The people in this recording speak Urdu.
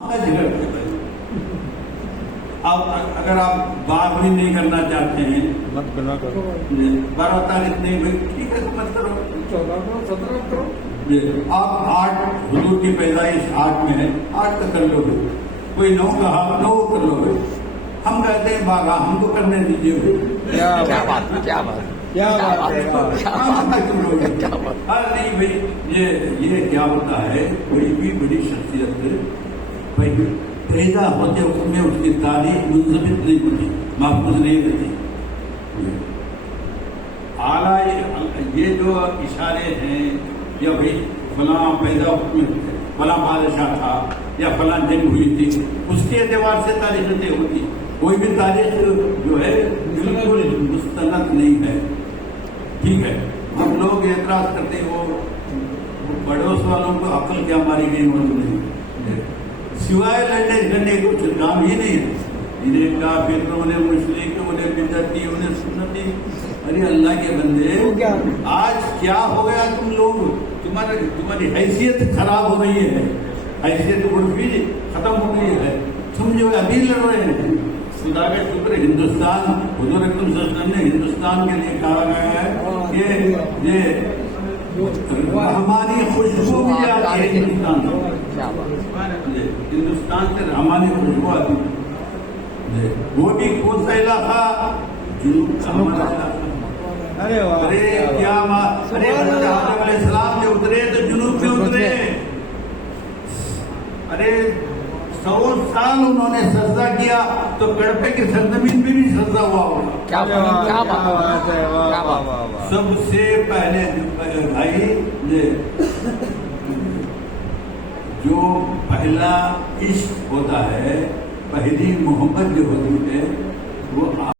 جھگڑتے بھائی. اب اگر آپ بات بھی نہیں کرنا چاہتے ہیں مت بنا کرو 12 تاریخ نہیں بھائی ٹھیک ہے تو مت کرو 14 کو 17 کرو. آپ 8 حضور کی پیدائش 8 میں ہے 8 تک کر لو گے. کوئی 9 کہا 9 کر لو گے. ہم کہتے ہیں باغا ہم کو کرنے دیجیے. کیا بات ہے نہیں بھائی یہ کیا ہوتا ہے کوئی بھی بڑی شخصیت بھائی پیدا ہوتے وقت میں اس کی تاریخ منضبط نہیں ہوتی محفوظ نہیں رہتی. اعلیٰ یہ جو اشارے ہیں یا بھائی فلاں پیدا وقت میں فلاں بادشاہ تھا یا فلاں جنگ ہوئی تھی اس کے اعتبار سے تاریخ طے ہوتی. کوئی بھی تاریخ جو ہے بالکل مستند نہیں ہے. ٹھیک ہے ہم لوگ اعتراض کرتے ہیں وہ پڑوس والوں کو عقل کیا ماری گئی موجود نہیں سوائے لڑنے جھگڑنے کچھ کام ہی نہیں ہے. انہیں کافر انہیں مشرک انہیں بدعتی انہیں سنتی. ارے اللہ کے بندے آج کیا ہو گیا تم لوگ تمہاری حیثیت خراب ہو رہی ہے. حیثیت عرفی ختم ہو گئی ہے. تم جو ابھی لڑ رہے ہیں خدا کا شکر ہندوستان حضور اکرم صلی اللہ علیہ وسلم نے ہندوستان کے لیے کہا گیا ہے کہ یہ رحمانی خوشبو بھی آتی ہے ہندوستان سے رحمانی خوشبو آتی ہے. وہ بھی کون سا علاقہ جنوب کا ہمارا علاقہ. ارے کیا ارے حضرت علیہ السلام جو اترے تو جنوب میں اترے. ارے 100 سال انہوں نے سجدہ کیا تو کڑپے کی سرزمین میں بھی سجدہ ہوا ہوگا. سب سے پہلے بھائی جو پہلا عشق ہوتا ہے پہلی محبت جو ہوتی ہے